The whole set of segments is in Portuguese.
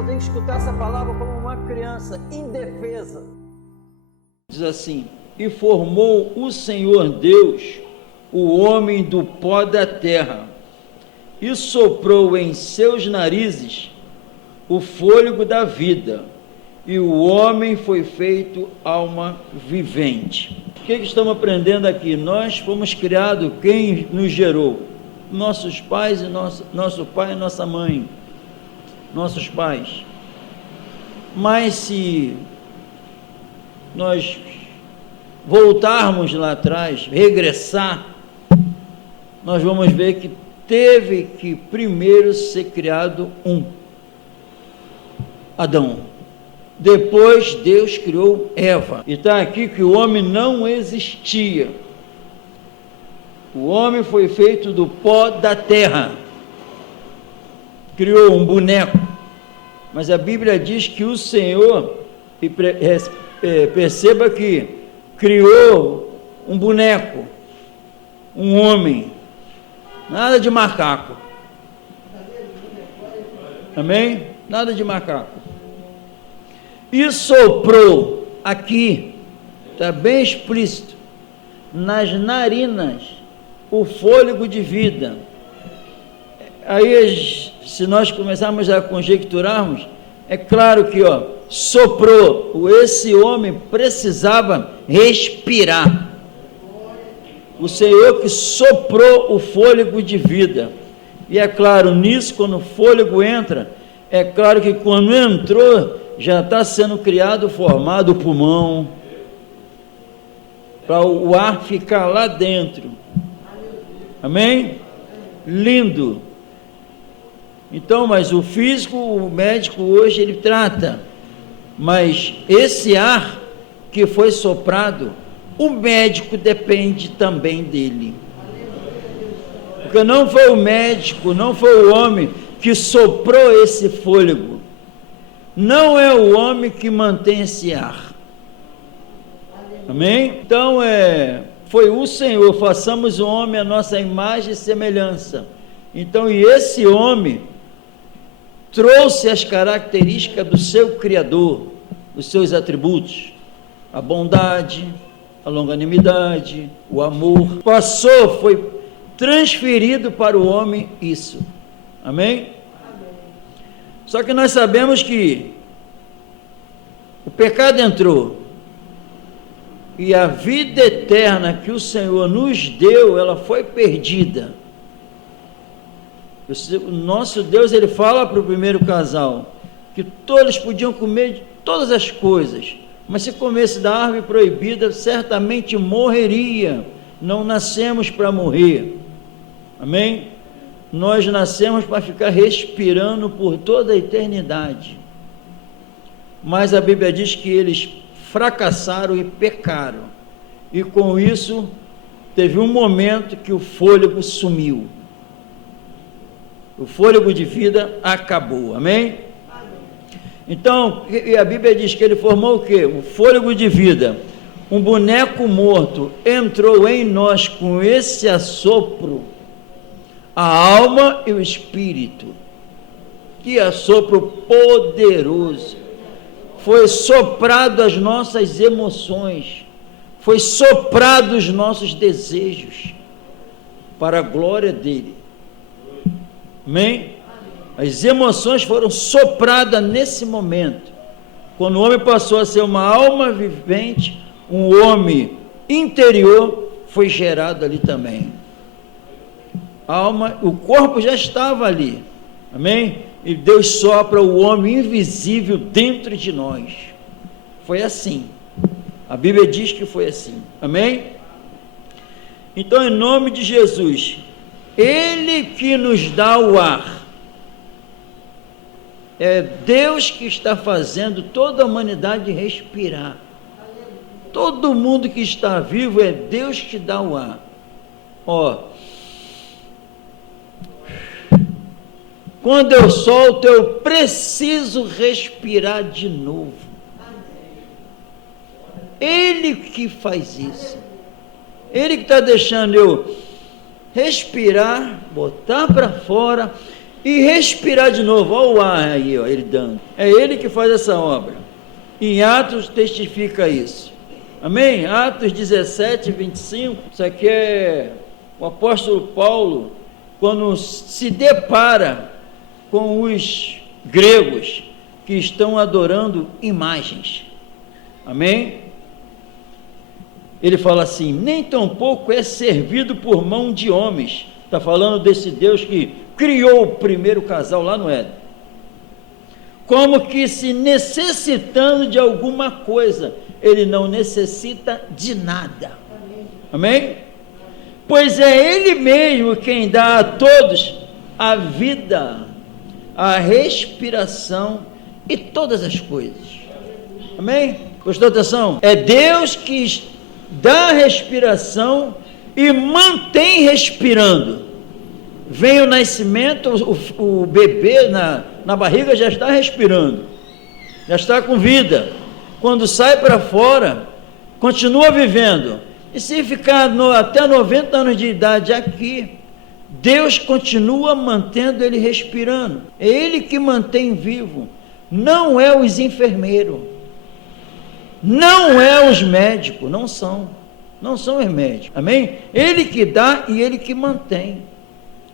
eu tenho que escutar essa palavra como uma criança indefesa. Diz assim: e formou o Senhor Deus o homem do pó da terra, e soprou em seus narizes o fôlego da vida, e o homem foi feito alma vivente. O que estamos aprendendo aqui? Nós fomos criados, quem nos gerou? Nossos pais e nosso pai e nossa mãe, nossos pais. Mas se nós voltarmos lá atrás, regressar, nós vamos ver que teve que primeiro ser criado um Adão. Depois Deus criou Eva. E está aqui que o homem não existia. O homem foi feito do pó da terra. Criou um boneco. Mas a Bíblia diz que o Senhor, perceba que criou um boneco, um homem, nada de macaco. Amém? Nada de macaco. E soprou aqui, está bem explícito, nas narinas, o fôlego de vida. Aí, se nós começarmos a conjecturarmos, é claro que, soprou, esse homem precisava respirar. O Senhor que soprou o fôlego de vida. E é claro, nisso, quando o fôlego entra, é claro que quando entrou, já está sendo criado, formado o pulmão, para o ar ficar lá dentro. Amém? Lindo. Então, mas o físico, o médico hoje ele trata, mas esse ar que foi soprado, o médico depende também dele. Porque não foi o médico, não foi o homem que soprou esse fôlego. Não é o homem que mantém esse ar. Amém? Então, foi o Senhor, façamos o homem a nossa imagem e semelhança. Então, e esse homem trouxe as características do seu Criador, os seus atributos, a bondade, a longanimidade, o amor. Passou, foi transferido para o homem isso. Amém? Só que nós sabemos que o pecado entrou e a vida eterna que o Senhor nos deu, ela foi perdida. O nosso Deus, ele fala para o primeiro casal que todos podiam comer de todas as coisas, mas se comesse da árvore proibida, certamente morreria. Não nascemos para morrer. Amém? Nós nascemos para ficar respirando por toda a eternidade. Mas a Bíblia diz que eles fracassaram e pecaram. E com isso, teve um momento que o fôlego sumiu. O fôlego de vida acabou. Amém? Então, e a Bíblia diz que ele formou o quê? O fôlego de vida. Um boneco morto entrou em nós com esse assopro, a alma e o espírito. Que assopro poderoso. Foi soprado as nossas emoções, foi soprado os nossos desejos, para a glória dele. Amém? As emoções foram sopradas nesse momento, quando o homem passou a ser uma alma vivente, um homem interior foi gerado ali também. A alma, o corpo já estava ali. Amém? E Deus sopra o homem invisível dentro de nós. Foi assim. A Bíblia diz que foi assim. Amém? Então, em nome de Jesus, Ele que nos dá o ar. É Deus que está fazendo toda a humanidade respirar. Todo mundo que está vivo é Deus que dá o ar. Quando eu solto, eu preciso respirar de novo. Ele que faz isso. Ele que está deixando eu respirar, botar para fora e respirar de novo. Olha o ar aí, ó, ele dando. É ele que faz essa obra. Em Atos testifica isso. Amém? Atos 17, 25. Isso aqui é o apóstolo Paulo, quando se depara com os gregos que estão adorando imagens. Amém? Ele fala assim: nem tampouco é servido por mão de homens. Está falando desse Deus que criou o primeiro casal lá no Éden. Como que se necessitando de alguma coisa. Ele não necessita de nada. Amém? Pois é Ele mesmo quem dá a todos a vida, a respiração e todas as coisas. Amém? Prestou atenção? É Deus que dá a respiração e mantém respirando. Vem o nascimento, o bebê na barriga já está respirando, já está com vida. Quando sai para fora, continua vivendo. E se ficar até 90 anos de idade aqui, Deus continua mantendo ele respirando. É Ele que mantém vivo. Não é os enfermeiros, não é os médicos, não são os médicos. Amém? Ele que dá e Ele que mantém.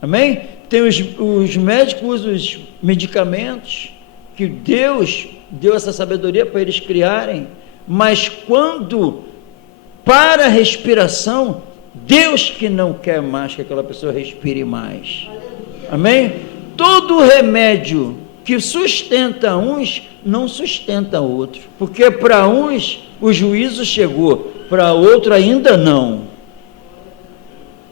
Amém? Tem os médicos usam os medicamentos que Deus deu essa sabedoria para eles criarem, mas quando para a respiração, Deus que não quer mais que aquela pessoa respire mais. Amém? Todo remédio que sustenta uns, não sustenta outros, porque para uns o juízo chegou, para outro ainda não.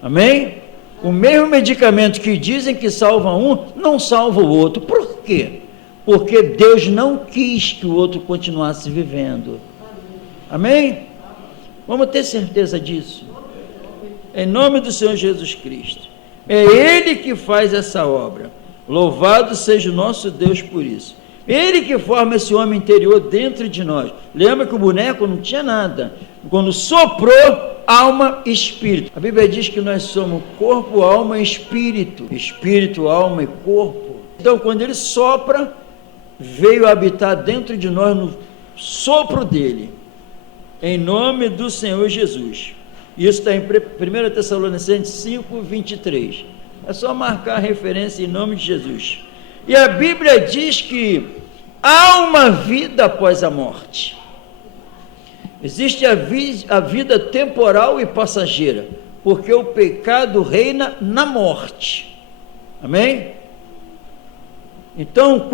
Amém? O mesmo medicamento que dizem que salva um, não salva o outro. Por quê? Porque Deus não quis que o outro continuasse vivendo. Amém? Vamos ter certeza disso. Em nome do Senhor Jesus Cristo. É Ele que faz essa obra. Louvado seja o nosso Deus por isso. Ele que forma esse homem interior dentro de nós. Lembra que o boneco não tinha nada. Quando soprou, alma e espírito. A Bíblia diz que nós somos corpo, alma e espírito. Espírito, alma e corpo. Então, quando ele sopra, veio habitar dentro de nós no sopro dele. Em nome do Senhor Jesus. Isso está em 1 Tessalonicenses 5, 23. É só marcar a referência em nome de Jesus. E a Bíblia diz que há uma vida após a morte. Existe a vida temporal e passageira, porque o pecado reina na morte. Amém? Então,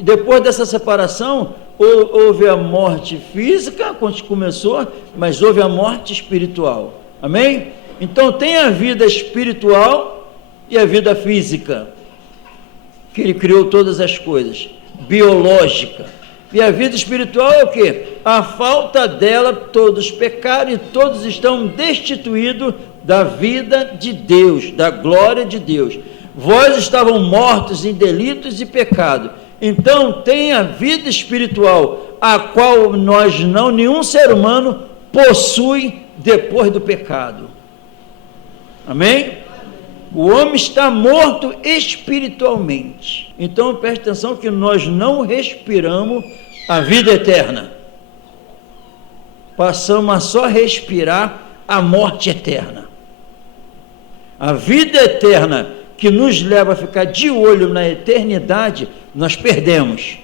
depois dessa separação, houve a morte física, quando começou, mas houve a morte espiritual. Amém? Então, tem a vida espiritual e a vida física, que Ele criou todas as coisas, biológica. E a vida espiritual é o quê? A falta dela, todos pecaram e todos estão destituídos da vida de Deus, da glória de Deus. Vós estavam mortos em delitos e pecado. Então tem a vida espiritual, a qual nenhum ser humano possui depois do pecado. Amém? O homem está morto espiritualmente. Então preste atenção que nós não respiramos a vida eterna. Passamos a só respirar a morte eterna. A vida eterna que nos leva a ficar de olho na eternidade, nós perdemos.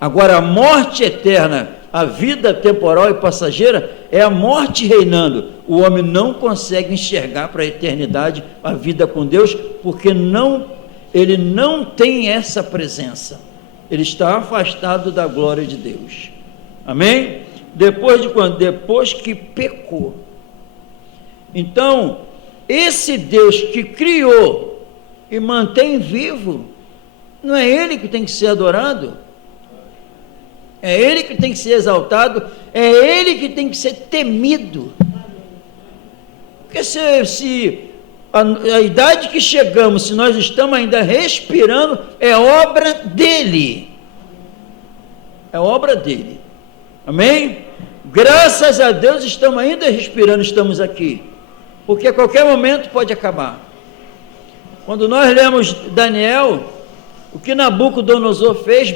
Agora a morte eterna, a vida temporal e passageira, é a morte reinando. O homem não consegue enxergar para a eternidade a vida com Deus, porque ele não tem essa presença. Ele está afastado da glória de Deus. Amém? Depois de quando? Depois que pecou. Então, esse Deus que criou e mantém vivo, não é Ele que tem que ser adorado? É Ele que tem que ser exaltado, é Ele que tem que ser temido. Porque se a idade que chegamos, se nós estamos ainda respirando, é obra dEle. É obra dEle. Amém? Graças a Deus estamos ainda respirando, estamos aqui. Porque a qualquer momento pode acabar. Quando nós lemos Daniel, O que Nabucodonosor fez,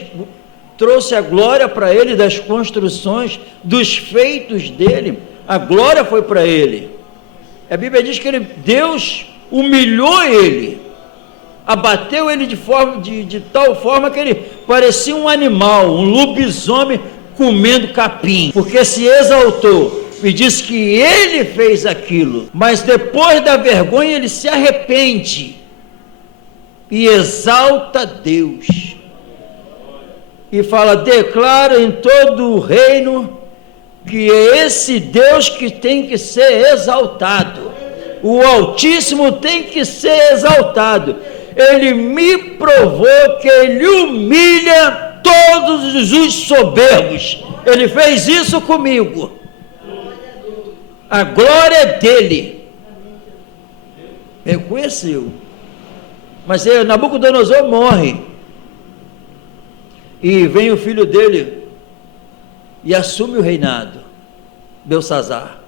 trouxe a glória para ele das construções, dos feitos dele, a glória foi para ele. A Bíblia diz que Deus humilhou ele, abateu ele de tal forma que ele parecia um animal, um lobisomem comendo capim, porque se exaltou e disse que ele fez aquilo, mas depois da vergonha ele se arrepende e exalta Deus e fala: declara em todo o reino que é esse Deus que tem que ser exaltado, o Altíssimo tem que ser exaltado. Ele me provou que ele humilha todos os soberbos. Ele fez isso comigo. A glória é dele. Reconheceu. Mas Nabucodonosor morre. E vem o filho dele e assume o reinado, Belsazar.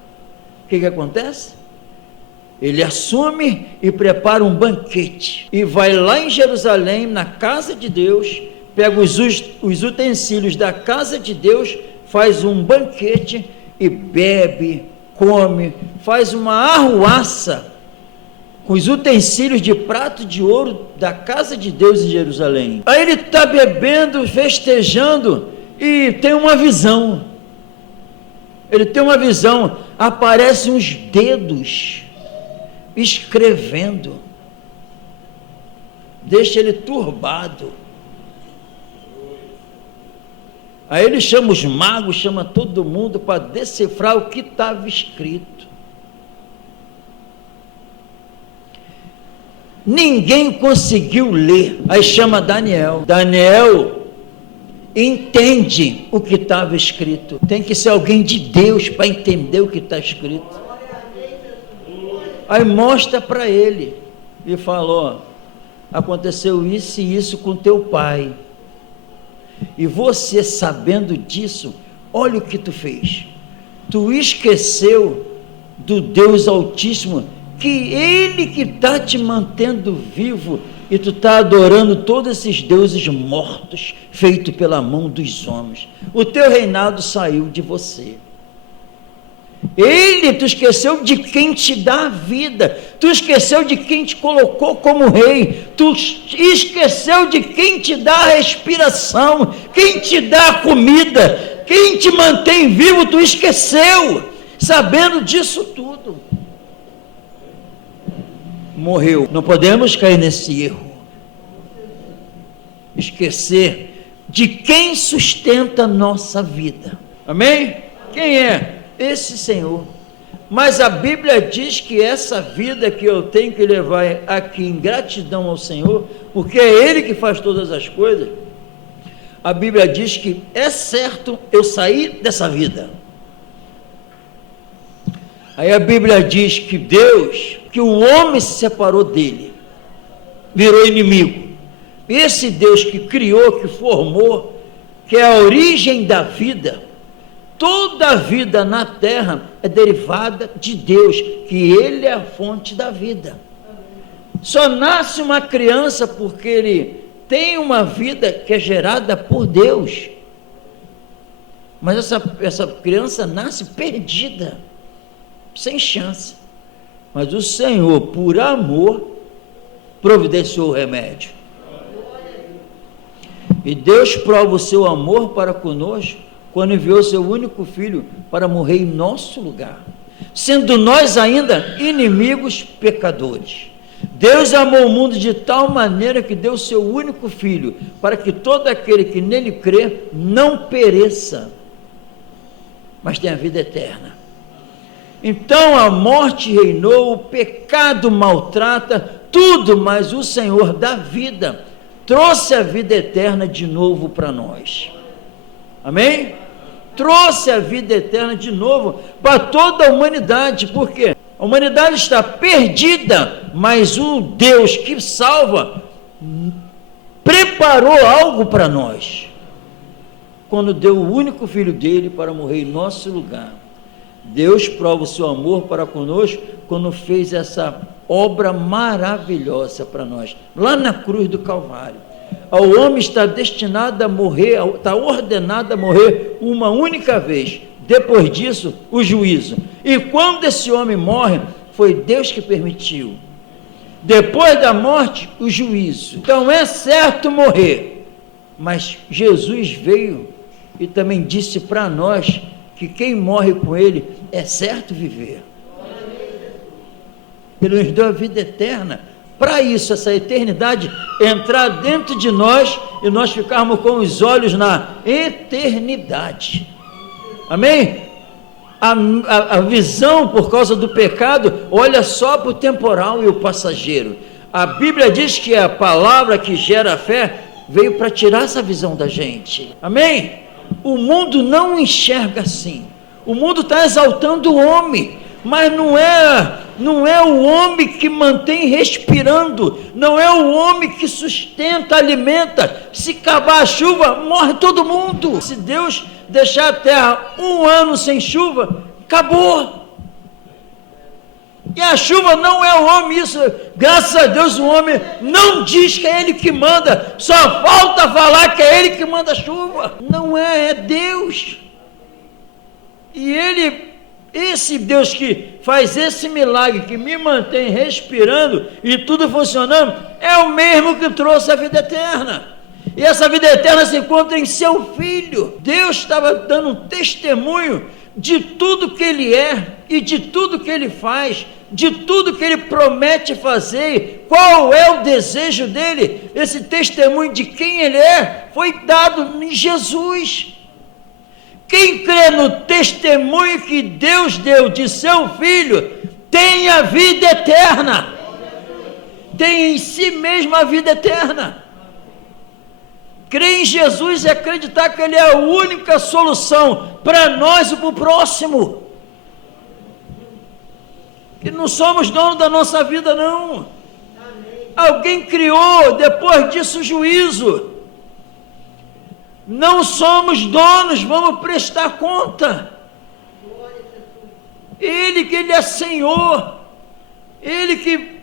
O que acontece? Ele assume e prepara um banquete. E vai lá em Jerusalém, na casa de Deus, pega os utensílios da casa de Deus, faz um banquete e bebe, come, faz uma arruaça com os utensílios de prato de ouro da casa de Deus em Jerusalém. Aí ele está bebendo, festejando e tem uma visão. Ele tem uma visão, aparecem uns dedos escrevendo, deixa ele turbado. Aí ele chama os magos, chama todo mundo para decifrar o que estava escrito. Ninguém conseguiu ler. Aí chama Daniel. Daniel entende o que estava escrito. Tem que ser alguém de Deus para entender o que está escrito. Aí mostra para ele e falou: aconteceu isso e isso com teu pai. E você, sabendo disso, olha o que tu fez. Tu esqueceu do Deus Altíssimo, que Ele que está te mantendo vivo, e tu está adorando todos esses deuses mortos, feitos pela mão dos homens. O teu reinado saiu de você. Tu esqueceu de quem te dá a vida, tu esqueceu de quem te colocou como rei, tu esqueceu de quem te dá a respiração, quem te dá a comida, quem te mantém vivo, tu esqueceu, sabendo disso tudo. Morreu. Não podemos cair nesse erro, esquecer de quem sustenta a nossa vida. Amém? Quem é? Esse Senhor. Mas a Bíblia diz que essa vida que eu tenho que levar aqui em gratidão ao Senhor, porque é Ele que faz todas as coisas, a Bíblia diz que é certo eu sair dessa vida. Aí a Bíblia diz que Deus, que o homem se separou dele, virou inimigo. Esse Deus que criou, que formou, que é a origem da vida, toda a vida na terra é derivada de Deus, que Ele é a fonte da vida. Só nasce uma criança porque ele tem uma vida que é gerada por Deus. Mas essa criança nasce perdida, sem chance. Mas o Senhor, por amor, providenciou o remédio. E Deus prova o seu amor para conosco quando enviou seu único filho para morrer em nosso lugar, sendo nós ainda inimigos pecadores. Deus amou o mundo de tal maneira que deu seu único filho, para que todo aquele que nele crê não pereça, mas tenha vida eterna. Então a morte reinou, o pecado maltrata tudo, mas o Senhor da vida trouxe a vida eterna de novo para nós. Amém? Trouxe a vida eterna de novo para toda a humanidade. Por quê? A humanidade está perdida, mas o Deus que salva preparou algo para nós, quando deu o único filho dele para morrer em nosso lugar. Deus prova o seu amor para conosco quando fez essa obra maravilhosa para nós, lá na cruz do Calvário. O homem está destinado a morrer, está ordenado a morrer uma única vez. Depois disso, o juízo. E quando esse homem morre, foi Deus que permitiu. Depois da morte, o juízo. Então é certo morrer, mas Jesus veio e também disse para nós que quem morre com ele é certo viver. Ele nos deu a vida eterna. Para isso, essa eternidade entrar dentro de nós e nós ficarmos com os olhos na eternidade. Amém? A visão, por causa do pecado, olha só para o temporal e o passageiro. A Bíblia diz que a palavra que gera fé veio para tirar essa visão da gente. Amém? O mundo não enxerga assim. O mundo está exaltando o homem, mas não é o homem que mantém respirando, não é o homem que sustenta, alimenta. Se acabar a chuva, morre todo mundo. Se Deus deixar a terra 1 ano sem chuva, acabou. E a chuva não é o homem, isso, graças a Deus o homem não diz que é ele que manda, só falta falar que é ele que manda a chuva. Não é Deus. E esse Deus que faz esse milagre, que me mantém respirando e tudo funcionando, é o mesmo que trouxe a vida eterna. E essa vida eterna se encontra em seu Filho. Deus estava dando um testemunho de tudo que Ele é e de tudo que Ele faz, de tudo que Ele promete fazer, qual é o desejo dEle. Esse testemunho de quem Ele é foi dado em Jesus. Quem crê no testemunho que Deus deu de seu Filho, tem a vida eterna, tem em si mesmo a vida eterna. Crer em Jesus é acreditar que Ele é a única solução para nós e para o próximo. Que não somos donos da nossa vida, não. Alguém criou, depois disso, o juízo. Não somos donos, vamos prestar conta. Ele é Senhor. Ele que,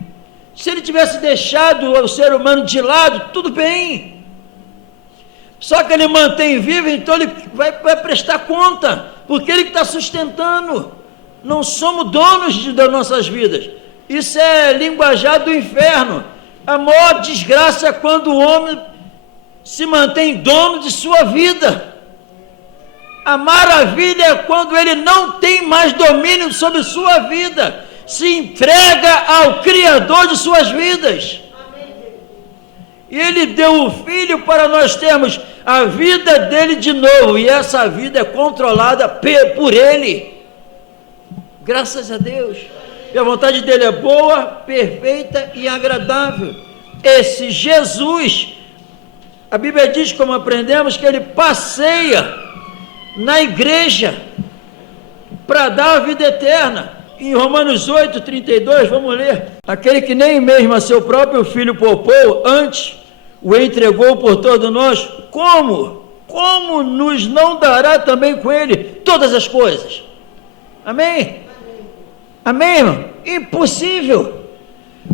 se Ele tivesse deixado o ser humano de lado, tudo bem. Só que Ele mantém vivo, então Ele vai prestar conta, porque Ele que está sustentando. Não somos donos das nossas vidas. Isso é linguajar do inferno. A maior desgraça é quando o homem se mantém dono de sua vida. A maravilha é quando ele não tem mais domínio sobre sua vida, se entrega ao Criador de suas vidas. E Ele deu o Filho para nós termos a vida dele de novo, e essa vida é controlada por Ele. Graças a Deus. E a vontade dele é boa, perfeita e agradável. Esse Jesus, a Bíblia diz, como aprendemos, que Ele passeia na igreja para dar a vida eterna. Em Romanos 8:32, vamos ler: aquele que nem mesmo a seu próprio Filho poupou, antes o entregou por todos nós, como nos não dará também com Ele todas as coisas? Amém? Amém, irmão? Impossível.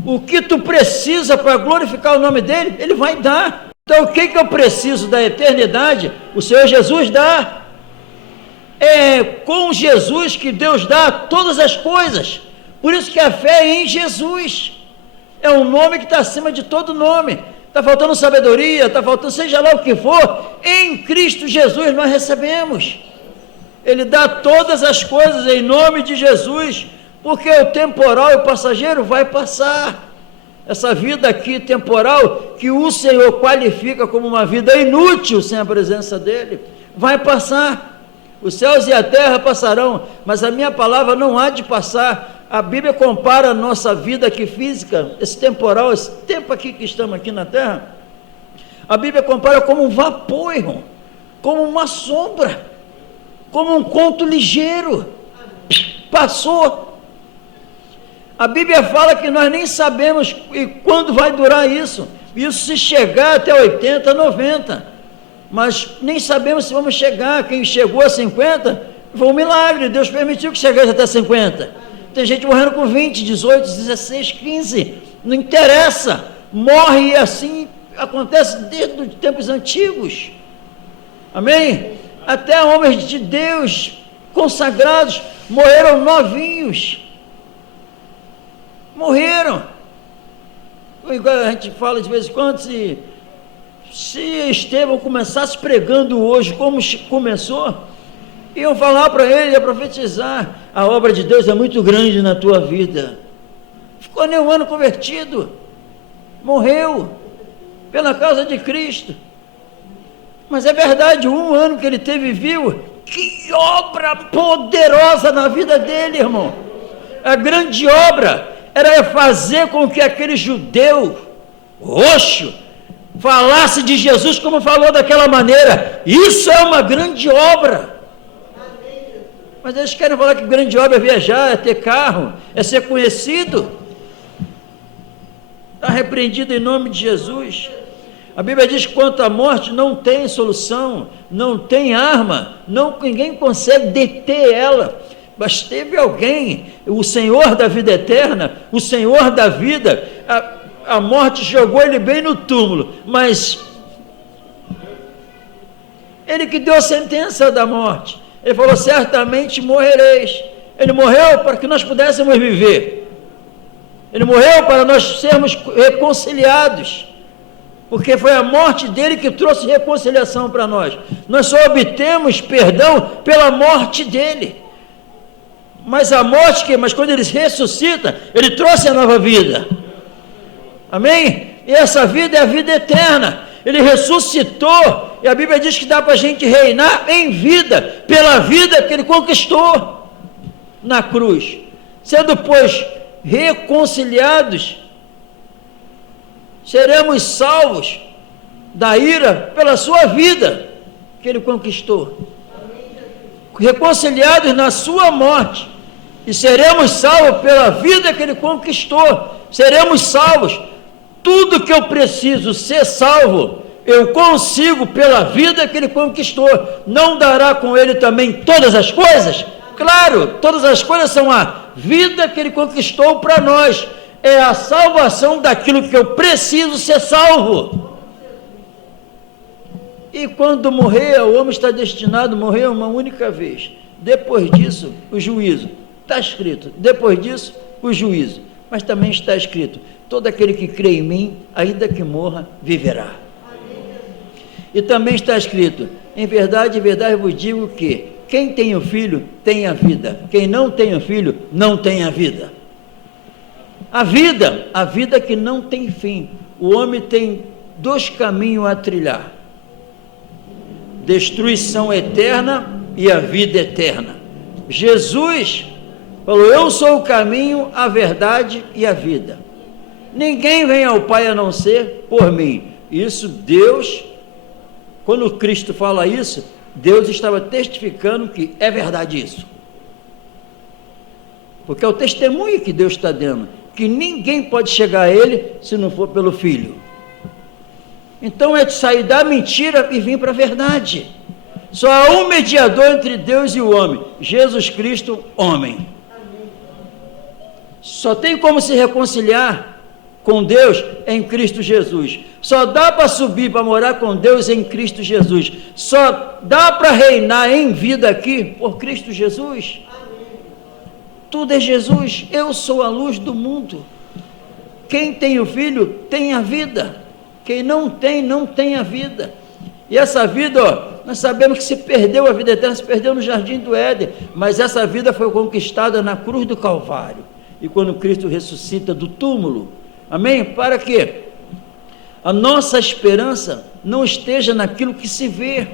O que tu precisa para glorificar o nome dEle, Ele vai dar. Então o que eu preciso da eternidade? O Senhor Jesus dá. É com Jesus que Deus dá todas as coisas. Por isso que a fé é em Jesus. É um nome que está acima de todo nome. Está faltando sabedoria, está faltando seja lá o que for, em Cristo Jesus nós recebemos. Ele dá todas as coisas em nome de Jesus, porque o temporal e o passageiro vai passar. Essa vida aqui temporal, que o Senhor qualifica como uma vida inútil sem a presença dEle, vai passar. Os céus e a terra passarão, mas a minha palavra não há de passar. A Bíblia compara a nossa vida aqui física, esse temporal, esse tempo aqui que estamos aqui na terra, a Bíblia compara como um vapor, irmão, como uma sombra, como um conto ligeiro. Passou. A Bíblia fala que nós nem sabemos quando vai durar isso. Isso se chegar até 80, 90. Mas nem sabemos se vamos chegar. Quem chegou a 50, foi um milagre. Deus permitiu que chegasse até 50. Tem gente morrendo com 20, 18, 16, 15. Não interessa. Morre assim, acontece desde os tempos antigos. Amém? Até homens de Deus consagrados morreram novinhos. Morreram. Igual a gente fala de vez em quando, se Estevão começasse pregando hoje como começou, iam falar para ele, ia profetizar: a obra de Deus é muito grande na tua vida. Ficou nem um ano convertido, morreu pela causa de Cristo. Mas é verdade, um ano que ele teve vivo, que obra poderosa na vida dele, irmão. A grande obra era fazer com que aquele judeu roxo falasse de Jesus como falou daquela maneira. Isso é uma grande obra. Mas eles querem falar que grande obra é viajar, é ter carro, é ser conhecido. Está repreendido em nome de Jesus. A Bíblia diz que quanto à morte não tem solução, não tem arma, ninguém consegue deter ela. Mas teve alguém, o Senhor da vida eterna, o Senhor da vida, a morte jogou ele bem no túmulo, mas ele que deu a sentença da morte. Ele falou: certamente morrereis. Ele morreu para que nós pudéssemos viver. Ele morreu para nós sermos reconciliados, porque foi a morte dele que trouxe reconciliação para nós. Nós só obtemos perdão pela morte dele. Mas a morte, mas quando ele ressuscita, ele trouxe a nova vida. Amém? E essa vida é a vida eterna. Ele ressuscitou, e a Bíblia diz que dá para a gente reinar em vida, pela vida que ele conquistou na cruz. Sendo, pois, reconciliados, seremos salvos da ira pela sua vida que ele conquistou. Reconciliados na sua morte, e seremos salvos pela vida que ele conquistou. Seremos salvos. Tudo que eu preciso ser salvo, eu consigo pela vida que ele conquistou. Não dará com ele também todas as coisas? Claro, todas as coisas são a vida que ele conquistou para nós. É a salvação daquilo que eu preciso ser salvo. E quando morrer, o homem está destinado a morrer uma única vez. Depois disso, o juízo. Está escrito. Depois disso, o juízo. Mas também está escrito: todo aquele que crê em mim, ainda que morra, viverá. E também está escrito: em verdade vos digo que quem tem o filho tem a vida. Quem não tem o filho, não tem a vida. A vida que não tem fim. O homem tem dois caminhos a trilhar: destruição eterna e a vida eterna. Jesus falou: eu sou o caminho, a verdade e a vida. Ninguém vem ao Pai a não ser por mim. Isso Deus, quando Cristo fala isso, Deus estava testificando que é verdade isso. Porque é o testemunho que Deus está dando, que ninguém pode chegar a Ele se não for pelo Filho. Então é de sair da mentira e vir para a verdade. Só há um mediador entre Deus e o homem: Jesus Cristo, homem. Só tem como se reconciliar com Deus em Cristo Jesus. Só dá para subir, para morar com Deus em Cristo Jesus. Só dá para reinar em vida aqui por Cristo Jesus. Tudo é Jesus. Eu sou a luz do mundo. Quem tem o Filho tem a vida. Quem não tem a vida. E essa vida, nós sabemos que se perdeu, a vida eterna se perdeu no jardim do Éden, mas essa vida foi conquistada na cruz do Calvário. E quando Cristo ressuscita do túmulo, amém? Para que a nossa esperança não esteja naquilo que se vê,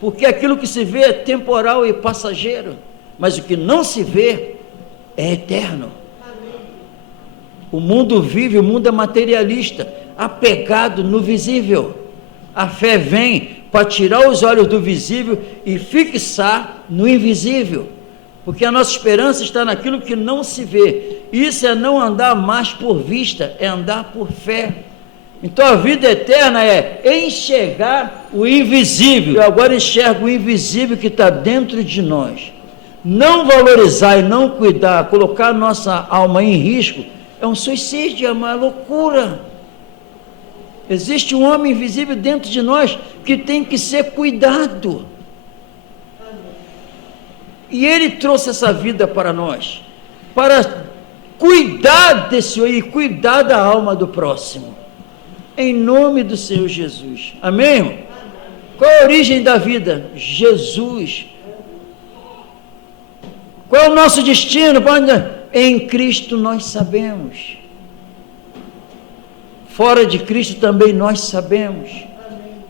porque aquilo que se vê é temporal e passageiro, mas o que não se vê é eterno. O mundo vive, o mundo é materialista, apegado no visível. A fé vem para tirar os olhos do visível e fixar no invisível, porque a nossa esperança está naquilo que não se vê. Isso é não andar mais por vista, é andar por fé. Então a vida eterna é enxergar o invisível. Eu agora enxergo o invisível que está dentro de nós. Não valorizar e não cuidar, colocar nossa alma em risco, é um suicídio, é uma loucura. Existe um homem invisível dentro de nós que tem que ser cuidado. E ele trouxe essa vida para nós, para cuidar desse homem e cuidar da alma do próximo. Em nome do Senhor Jesus. Amém, irmão? Qual é a origem da vida? Jesus. Qual é o nosso destino? Em Cristo nós sabemos. Fora de Cristo também nós sabemos.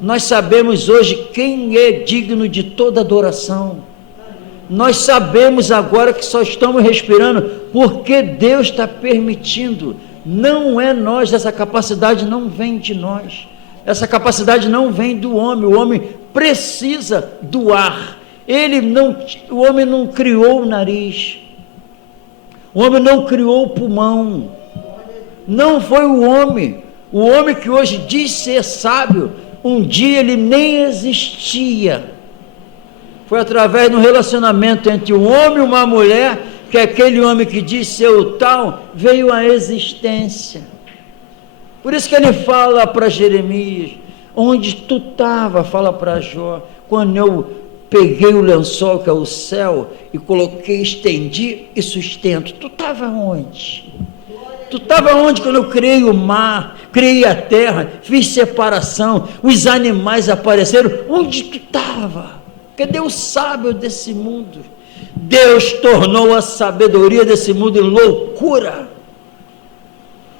Nós sabemos hoje quem é digno de toda adoração. Nós sabemos agora que só estamos respirando porque Deus está permitindo. Não é nós, essa capacidade não vem de nós. Essa capacidade não vem do homem. O homem precisa do ar. O homem não criou o nariz. O homem não criou o pulmão. Não foi o homem. O homem que hoje diz ser sábio, um dia ele nem existia. Foi através do relacionamento entre um homem e uma mulher que aquele homem que diz ser o tal veio à existência. Por isso que ele fala para Jeremias: onde tu estava, fala para Jó, quando eu peguei o lençol que é o céu e coloquei, estendi e sustento, tu estava onde? Tu estava onde quando eu criei o mar, criei a terra, fiz separação, os animais apareceram, onde tu estava? Porque Deus sabe desse mundo. Deus tornou a sabedoria desse mundo em loucura.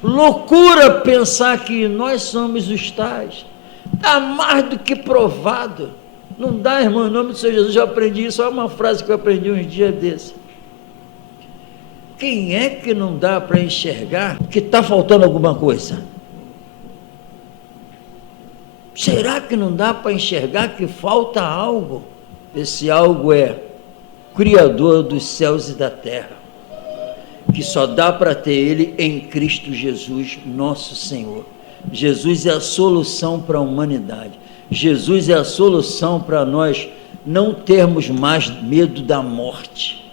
Loucura pensar que nós somos os tais. Está mais do que provado. Não dá, irmão, em nome do Senhor Jesus, eu aprendi isso. Olha uma frase que eu aprendi uns dias desses. Quem é que não dá para enxergar que está faltando alguma coisa? Será que não dá para enxergar que falta algo? Esse algo é Criador dos céus e da terra, que só dá para ter Ele em Cristo Jesus, nosso Senhor. Jesus é a solução para a humanidade. Jesus é a solução para nós não termos mais medo da morte.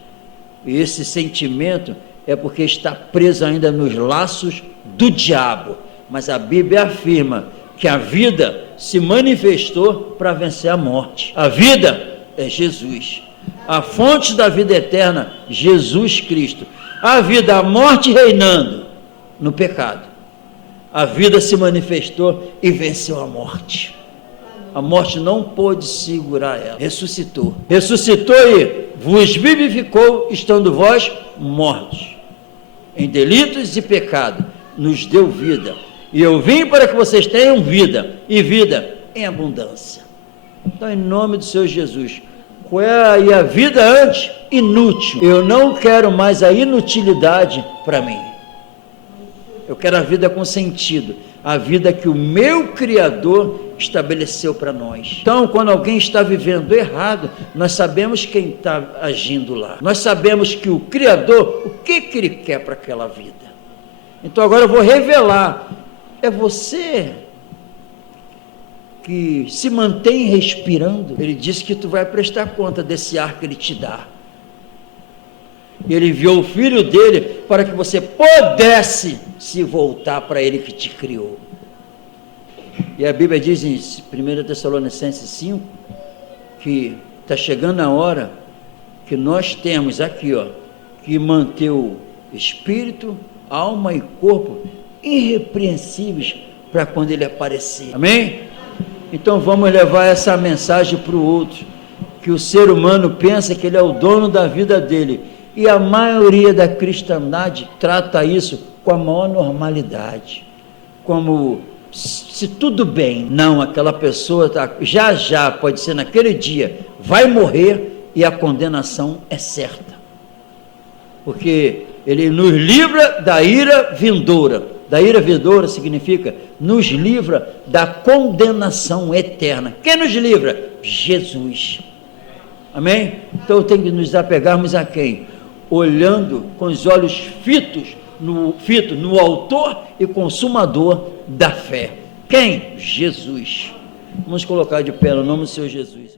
E esse sentimento é porque está preso ainda nos laços do diabo. Mas a Bíblia afirma que a vida se manifestou para vencer a morte. A vida é Jesus. A fonte da vida eterna, Jesus Cristo. A vida, a morte reinando no pecado. A vida se manifestou e venceu a morte. A morte não pôde segurar ela. Ressuscitou. Ressuscitou e vos vivificou, estando vós mortos em delitos e pecado. Nos deu vida. E eu vim para que vocês tenham vida, e vida em abundância. Então, em nome do Senhor Jesus, qual é a vida antes? Inútil. Eu não quero mais a inutilidade para mim. Eu quero a vida com sentido, a vida que o meu Criador estabeleceu para nós. Então, quando alguém está vivendo errado, nós sabemos quem está agindo lá. Nós sabemos que o Criador, o que ele quer para aquela vida. Então, agora eu vou revelar. É você que se mantém respirando. Ele disse que tu vai prestar conta desse ar que ele te dá. Ele enviou o Filho dele para que você pudesse se voltar para ele que te criou. E a Bíblia diz em 1 Tessalonicenses 5 que está chegando a hora que nós temos aqui, que manter o espírito, alma e corpo irrepreensíveis para quando ele aparecer. Amém? Então vamos levar essa mensagem para o outro, que o ser humano pensa que ele é o dono da vida dele, e a maioria da cristandade trata isso com a maior normalidade, como se tudo bem. Não, aquela pessoa já pode ser naquele dia, vai morrer e a condenação é certa, porque ele nos livra da ira vindoura. Da ira vindoura significa nos livra da condenação eterna. Quem nos livra? Jesus. Amém? Então tem que nos apegarmos a quem? Olhando com os olhos fitos no autor e consumador da fé. Quem? Jesus. Vamos colocar de pé no nome do Senhor Jesus.